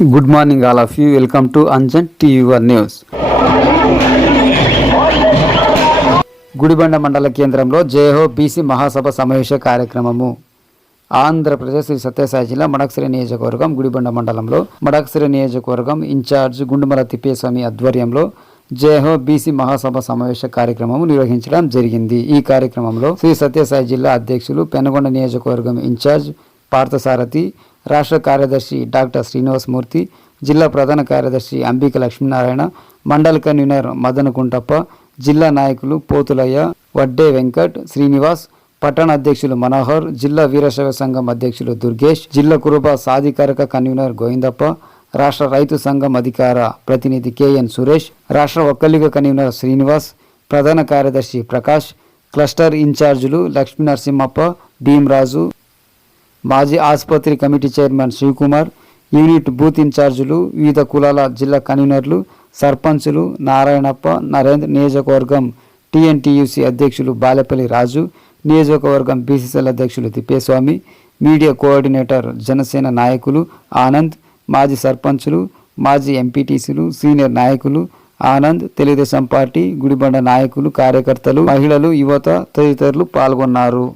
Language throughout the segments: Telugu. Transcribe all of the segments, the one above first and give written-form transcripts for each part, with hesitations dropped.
Good morning all of you. Welcome to Anjan TVR News. Gudibanda మండల కేంద్రంలో జయహో బీసీ మహాసభ సమావేశ కార్యక్రమము. ఆంధ్రప్రదేశ్ శ్రీ సత్యసాయి జిల్లా మడకసిరి నియోజకవర్గం గుడిబండ మండలంలో మడకసిరి నియోజకవర్గం ఇన్ఛార్జ్ గుండుమల తిప్పేస్వామి ఆధ్వర్యంలో జయహో బీసీ మహాసభ సమావేశ కార్యక్రమం నిర్వహించడం జరిగింది. ఈ కార్యక్రమంలో శ్రీ సత్యసాయి జిల్లా అధ్యక్షులు పెనుగొండ నియోజకవర్గం ఇన్ఛార్జ్ పార్థసారథి, రాష్ట్ర కార్యదర్శి డాక్టర్ శ్రీనివాసమూర్తి, జిల్లా ప్రధాన కార్యదర్శి అంబిక లక్ష్మీనారాయణ, మండల కన్వీనర్ మదన కుంటప్ప, జిల్లా నాయకులు పోతులయ్య, వడ్డే వెంకట్, శ్రీనివాస్, పట్టణ అధ్యక్షులు మనోహర్, జిల్లా వీరశైవ సంఘం అధ్యక్షులు దుర్గేష్, జిల్లా కురుబ సాధికారక కన్వీనర్ గోవిందప్ప, రాష్ట్ర రైతు సంఘం అధికార ప్రతినిధి కెఎన్ సురేష్, రాష్ట్ర ఒక్కలిగ కన్వీనర్ శ్రీనివాస్, ప్రధాన కార్యదర్శి ప్రకాష్, క్లస్టర్ ఇన్ఛార్జీలు లక్ష్మీ నరసింహప్ప, భీమరాజు, మాజీ ఆసుపత్రి committee chairman Shivakumar, unit booth ఇన్ఛార్జీలు, వివిధ కులాల జిల్లా కన్వీనర్లు, సర్పంచులు నారాయణప్ప, నరేంద్ర, నియోజకవర్గం టీఎన్టీయూసీ అధ్యక్షులు బాలపల్లి రాజు, నియోజకవర్గం బీసీసీఎల్ అధ్యక్షులు తిప్పేస్వామి, మీడియా కోఆర్డినేటర్ జనసేన నాయకులు ఆనంద్, మాజీ సర్పంచులు, మాజీ ఎంపీటీసీలు, సీనియర్ నాయకులు ఆనంద్, తెలుగుదేశం పార్టీ గుడిబండ నాయకులు, కార్యకర్తలు, మహిళలు, యువత తదితరులు పాల్గొన్నారు.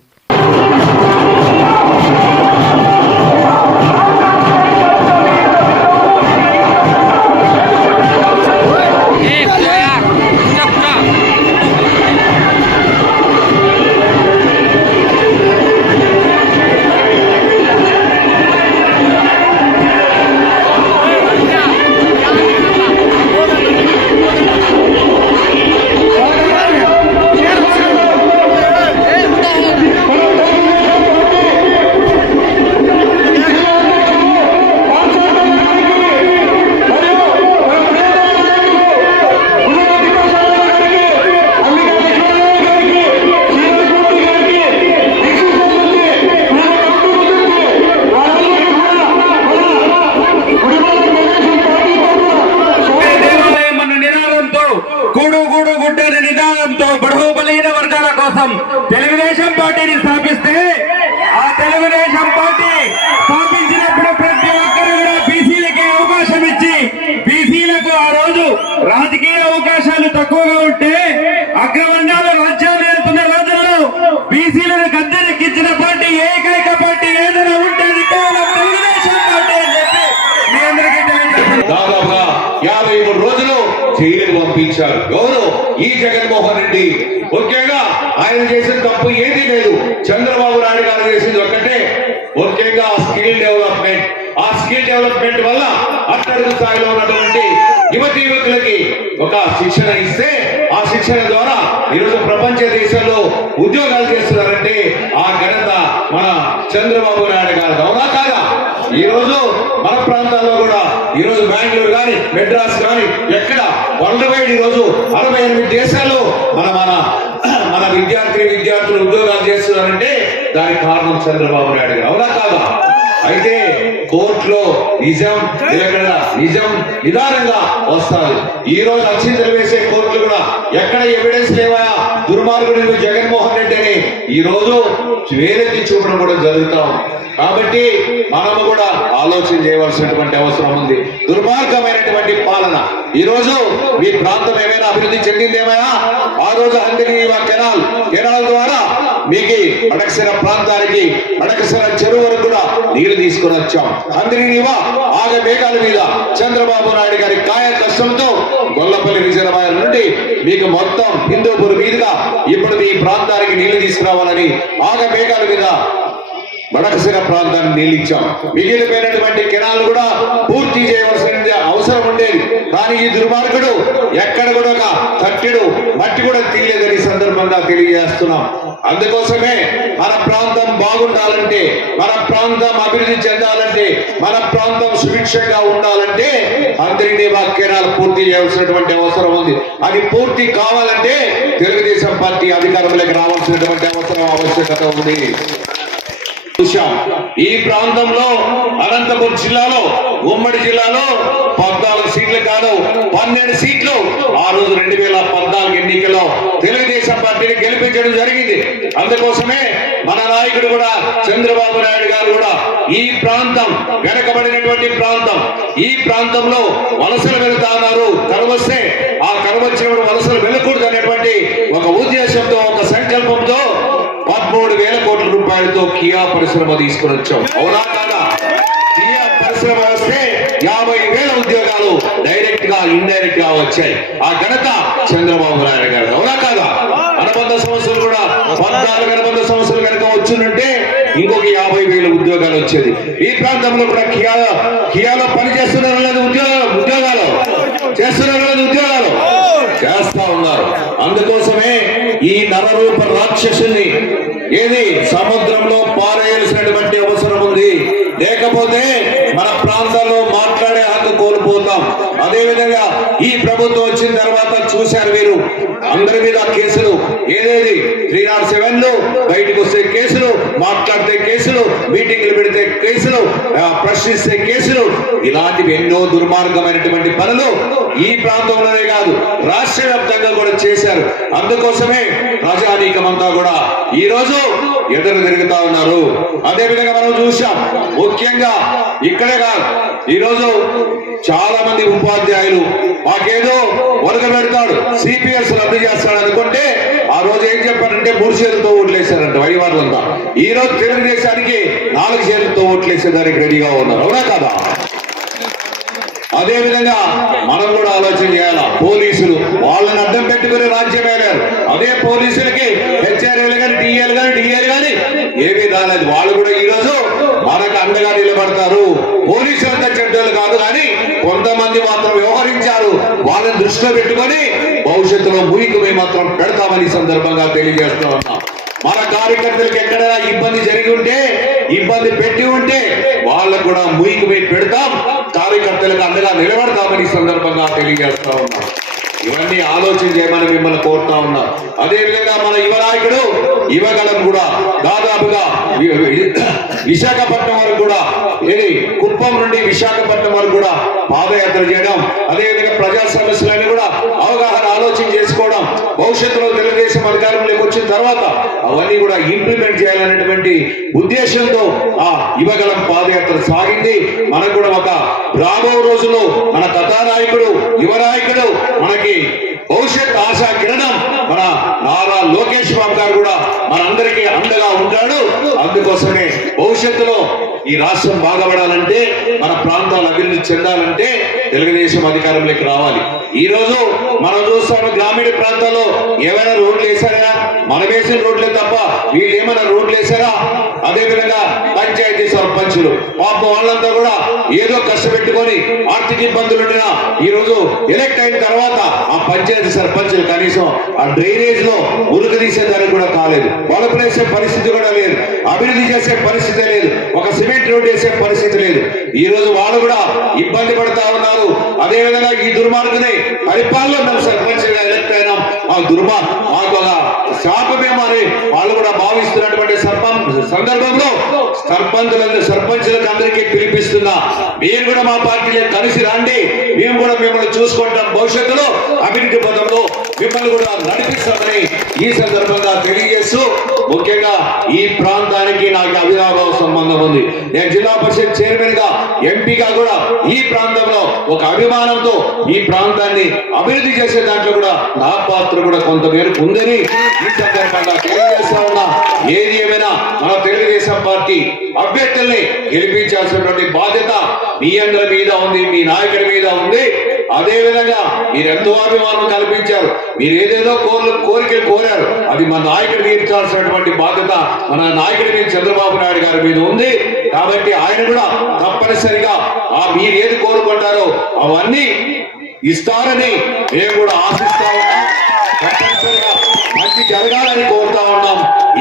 తెలుగుదేశం పార్టీని స్థాపిస్తే ఆ తెలుగుదేశం పార్టీ స్థాపించినప్పుడు ప్రతి ఒక్కరు కూడా బీసీలకి అవకాశం ఇచ్చి బీసీలకు ఆ రోజు రాజకీయ అవకాశాలు తక్కువగా ఉంటే అగ్రవర్ణాలు రాజ్యాలు వెళ్తున్న రోజుల్లో బీసీలను గద్దెనెక్కించిన పార్టీ ఏకైక పార్టీ ఏదైనా ఉంటే అది కేవలం తెలుగుదేశం పార్టీ అని చెప్పి మీ అందరికీ తెలియజేస్తున్నారు. దాదాపుగా 53 రోజులు జైలుకు పంపించారు. ఎవరు? ఈ జగన్మోహన్ రెడ్డి. ముఖ్యంగా ఆయన చేసిన తప్పు ఏదీ లేదు. చంద్రబాబు నాయుడు గారు చేసింది ఒక్కటే, ముఖ్యంగా స్కిల్ డెవలప్మెంట్. ఆ స్కిల్ డెవలప్మెంట్ వల్ల అట్టడుగు స్థాయిలో ఉన్నటువంటి యువకులకి ఒక శిక్షణ ఇస్తే ఆ శిక్షణ ద్వారా ఈరోజు ప్రపంచ దేశాల్లో ఉద్యోగాలు చేస్తున్నారంటే ఆ ఘనత మన చంద్రబాబు నాయుడు గారు. అవునా కాదా? ఈ రోజు మన ప్రాంతాల్లో కూడా ఈ రోజు బెంగళూరు కానీ మెడ్రాస్ కానీ ఎక్కడ వరల్డ్ వైడ్ ఈ రోజు 68 దేశాల్లో మన విద్యార్థులు ఉద్యోగాలు చేస్తున్నారంటే దానికి కారణం చంద్రబాబు నాయుడు గారు. అవునా కాదా? అయితే కోర్టులో నిజం నిదానంగా వస్తారు. ఈ రోజు అక్షింతలు వేసే కోర్టులు కూడా ఎక్కడ ఎవిడెన్స్ లేవా దుర్మార్గుడు జగన్మోహన్ రెడ్డి అని ఈ రోజు వేలెత్తి చూపడం కూడా జరుగుతా ఉంది. కాబట్టి మనము కూడా ఆలోచన చేయవలసినటువంటి అవసరం ఉంది. దుర్మార్గమైనటువంటి పాలన. ఈ రోజు మీ ప్రాంతం ఏమైనా అభివృద్ధి చెందిందేమైనా? ఆ రోజు హంద్రీనీవా కెనాల్ ద్వారా మీకు అడకసిర ప్రాంతానికి అడకసిర చెరువు వరకు కూడా నీళ్లు తీసుకుని వచ్చాం. హంద్రీనీవా ఆగ మేఘాల మీద చంద్రబాబు నాయుడు గారి కాయ కష్టంతో గొల్లపల్లి రిజర్వాయర్ నుండి మీకు మొత్తం హిందూపూర్ మీదుగా ఇప్పుడు మీ ప్రాంతానికి నీళ్లు తీసుకురావాలని ఆగ మేఘాల మీద వడకసిర ప్రాంతాన్ని నీళ్ళిచ్చాం. మిగిలిపోయినటువంటి కెనాల్ కూడా పూర్తి చేయవలసిన అవసరం ఉండేది. కానీ ఈ దుర్మార్గుడు ఎక్కడ కూడా ఒక కట్టెడు మట్టి కూడా తీయలేదని సందర్భంగా తెలియజేస్తున్నాం. అందుకోసమే మన ప్రాంతం బాగుండాలంటే, మన ప్రాంతం అభివృద్ధి చెందాలంటే, మన ప్రాంతం సుభిక్షంగా ఉండాలంటే హంద్రీనీవా కెనాల్ పూర్తి చేయాల్సినటువంటి అవసరం ఉంది. అది పూర్తి కావాలంటే తెలుగుదేశం పార్టీ అధికారంలోకి రావాల్సినటువంటి ఆవశ్యకత ఉంది. ఈ ప్రాంతంలో అనంతపురం జిల్లాలో ఉమ్మడి జిల్లాలో 14 సీట్లు కాదు 12 సీట్లు ఆ రోజు 2014 ఎన్నికల్లో తెలుగుదేశం పార్టీని గెలిపించడం జరిగింది. అందుకోసమే మన నాయకుడు కూడా చంద్రబాబు నాయుడు గారు కూడా ఈ ప్రాంతం వెనకబడినటువంటి ప్రాంతం. ఈ ప్రాంతంలో వలసలు వెళుతా ఉన్నారు. కరువస్తే ఆ కరువచ్చినప్పుడు వలసలు వెళ్ళకూడదు అనేటువంటి ఒక ఉద్దేశంతో, ఒక సంకల్పంతో 13,000 కోట్ల రూపాయలతో కియా పరిశ్రమ తీసుకుని వచ్చాం. అవునా కాదా? కియా పరిశ్రమ వస్తే 50,000 ఉద్యోగాలు డైరెక్ట్ గా ఇండైరెక్ట్ గా వచ్చాయి. ఆ ఘనత చంద్రబాబు నాయుడు గారు. అవునా కాదా? అనుబంధ సంస్థలు కూడా 14 అనుబంధ సంస్థలు కనుక వచ్చిందంటే ఇంకొక 50,000 ఉద్యోగాలు వచ్చేది. ఈ ప్రాంతంలో కూడా కియాలో పనిచేస్తున్నారు లేదు ఉద్యోగాలు చేస్తున్నారు లేదు ఉద్యోగాలు చేస్తా ఉన్నారు. అందుకోసమే ఈ నరరూప రాక్షసుని ఏది సముద్రంలో పారేయాల్సినటువంటి అవసరం ఉంది. లేకపోతే మన ప్రాంతాల్లో మాట్లాడే హక్కు కోల్పోతాం. అదేవిధంగా ఈ ప్రభుత్వం వచ్చిన తర్వాత చూశారు మీరు, అందరి మీద కేసులు, ఏదేది 307 బయటకు వస్తే కేసులు, మాట్లాడితే కేసులు, మీటింగ్లు పెడితే కేసులు, ప్రశ్నిస్తే కేసులు, ఇలాంటివి ఎన్నో దుర్మార్గమైనటువంటి పనులు ఈ ప్రాంతంలోనే కాదు రాష్ట్ర వ్యాప్తంగా కూడా చేశారు. అందుకోసమే ప్రజానీకమంతా కూడా ఈ రోజు ఎదురు తిరుగుతా ఉన్నారు. అదే విధంగా మనం చూసాం, ముఖ్యంగా ఇక్కడే కాదు, ఈరోజు చాలా మంది ఉపాధ్యాయులు మాకేదో వరద పెడతాడు, సిపిఎస్ రద్దు చేస్తాడు అనుకుంటే ఆ రోజు ఏం చెప్పారంటే 3 చేతులతో ఓట్లేశారంట వైవారులంతా. ఈ రోజు తెలుగుదేశానికి 4 చేతులతో ఓట్లేసేదానికి రెడీగా ఉన్నారు. అవునా కదా? అదే విధంగా మనం కూడా ఆలోచన చేయాలా. పోలీసులు వాళ్ళని అడ్డం పెట్టుకుని రాజ్యం వేయారు. అదే పోలీసులకి హెచ్ఆర్ఏలు కానీ డిఏలు కానీ ఏమీ రాలేదు. వాళ్ళు కూడా ఈ రోజు మనకు అండగా నిలబడతారు. పోలీసులంతా చెడ్డలు కాదు, కానీ కొంతమంది మాత్రం వ్యవహరించారు. వాళ్ళని దృష్టిలో పెట్టుకొని భవిష్యత్తులో ముయికి మాత్రం పెడతామని సందర్భంగా తెలియజేస్తూ ఉన్నాం. మన కార్యకర్తలకు ఎక్కడైనా ఇబ్బంది జరిగి ఉంటే, ఇబ్బంది పెట్టి ఉంటే వాళ్ళకు కూడా ముయికి పెడతాం, కార్యకర్తలకు అండగా నిలబడతామని సందర్భంగా తెలియజేస్తా ఉన్నాం. ఇవన్నీ ఆలోచన చేయమని మిమ్మల్ని కోరుతా ఉన్నా. అదేవిధంగా మన యువ నాయకుడు యువగలం కూడా దాదాపుగా విశాఖపట్నం వరకు కూడా, ఇది కుప్పం నుండి విశాఖపట్నం వరకు కూడా పాదయాత్ర చేయడం, అదేవిధంగా ప్రజా సమస్యలన్నీ కూడా అవగాహన ఆలోచన చేసుకోవడం, భవిష్యత్తులో తెలుగుదేశం అధికారంలోకి వచ్చిన తర్వాత అవన్నీ కూడా ఇంప్లిమెంట్ చేయాలనేటువంటి ఉద్దేశంతో ఆ యువగలం పాదయాత్ర సాగింది. మనకు కూడా ఒక రాబో రోజుల్లో మన కథానాయకుడు, యువ నాయకుడు, మనకి భవిష్యత్ ఆశా కిరణం మన నారా లోకేష్ బాబు గారు కూడా మనందరికీ అండగా ఉంటాడు. అందుకోసమే భవిష్యత్తులో ఈ రాష్ట్రం బాగుపడాలంటే, మన ప్రాంతాలు అభివృద్ధి చెందాలంటే తెలుగుదేశం అధికారంలోకి రావాలి. ఈ రోజు మనం చూస్తాము, గ్రామీణ ప్రాంతాల్లో ఏమైనా రోడ్లు వేశారా? మనం వేసిన రోడ్లే తప్ప వీళ్ళు ఏమైనా రోడ్లు వేశారా? అదేవిధంగా పంచాయతీ సర్పంచులు పాపం వాళ్ళంతా కూడా ఏదో కష్టపెట్టుకొని ఆర్థిక ఇబ్బందులు ఉండినా ఈ రోజు ఎలక్ట్ అయిన తర్వాత ఆ పంచాయతీ సర్పంచులు కనీసం ఆ డ్రైనేజ్ లో ఉరుకు తీసేదానికి కూడా కాలేదు. వలప వేసే పరిస్థితి కూడా లేదు, అభివృద్ధి చేసే పరిస్థితి లేదు, ఒక సిమెంట్ రోడ్ వేసే పరిస్థితి లేదు. ఈ రోజు వాళ్ళు కూడా ఇబ్బంది పడతా ఉన్నారు. అదేవిధంగా ఈ దుర్మార్గుని పరిపాలన మేము సర్పంచ్ గా ఎలక్ట్ అయినాం, మాకు ఒక శాపమేమని వాళ్ళు కూడా భావిస్తున్నటువంటి సందర్భంలో సర్పంచులకు అందరికీ పిలిపిస్తున్నా, మీరు కూడా మా పార్టీలో కలిసి రండి, మేము కూడా మిమ్మల్ని చూసుకుంటాం, భవిష్యత్తులో అభివృద్ధి పదంలో మిమ్మల్ని కూడా నడిపిస్తామని ఈ సందర్భంగా తెలియజేస్తూ, ముఖ్యంగా ఈ ప్రాంతానికి నాకు అవినాభావ సంబంధం ఉంది. నేను జిల్లా పరిషత్ చైర్మన్ గా, ఎంపీగా కూడా ఈ ప్రాంతంలో ఒక అభిమానంతో ఈ ప్రాంతాన్ని అభివృద్ధి చేసే దాంట్లో కూడా నా పాత్ర కూడా కొంతమేరకు ఉందని ఈ సందర్భంగా తెలియజేస్తా ఉన్నా. ఏది ఏమైనా మన తెలుగుదేశం పార్టీ అభ్యర్థుల్ని గెలిపించాల్సినటువంటి బాధ్యత మీ అందరి మీద ఉంది, మీ నాయకుడి మీద ఉంది. అదే విధంగా మీరు ఎంతో అభిమానం కల్పించారు, మీరు ఏదేదో కోరికలు కోరారు, అది మన నాయకుడు తీర్చాల్సినటువంటి బాధ్యత మన నాయకుడి మీద చంద్రబాబు నాయుడు గారి మీద ఉంది. కాబట్టి ఆయన కూడా తప్పనిసరిగా మీరు ఏది కోరుకుంటారో అవన్నీ ఇస్తారని మేము కూడా ఆశిస్తా ఉన్నాం. తప్పనిసరిగా మంచి జరగాలని కోరుతా ఉన్నాం.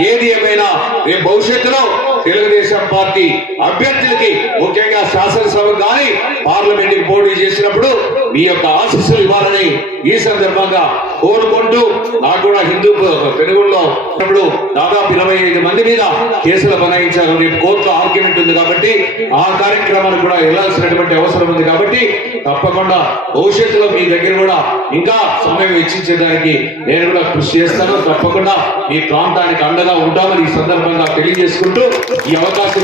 ఏది ఏమైనా రేపు భవిష్యత్తులో తెలుగుదేశం పార్టీ అభ్యర్థులకి, ముఖ్యంగా శాసనసభ కానీ పార్లమెంట్ కి పోటీ చేసినప్పుడు మీ యొక్క ఆశీస్సులు ఇవ్వాలని ఈ సందర్భంగా కోరుకుంటూ, నాకు కూడా హిందూ తెలుగులో దాదాపు 25 మంది మీద కేసులు బనాయించారు. రేపు కోర్టులో ఆర్గ్యుమెంట్ ఉంది కాబట్టి ఆ కార్యక్రమానికి కూడా వెళ్లాల్సినటువంటి అవసరం ఉంది. కాబట్టి తప్పకుండా భవిష్యత్తులో మీ దగ్గర కూడా ఇంకా సమయం వెచ్చించేదానికి నేను కూడా కృషి చేస్తాను. తప్పకుండా మీ ప్రాంతానికి అండగా ఉంటామని ఈ సందర్భంగా తెలియజేసుకుంటూ ఈ అవకాశం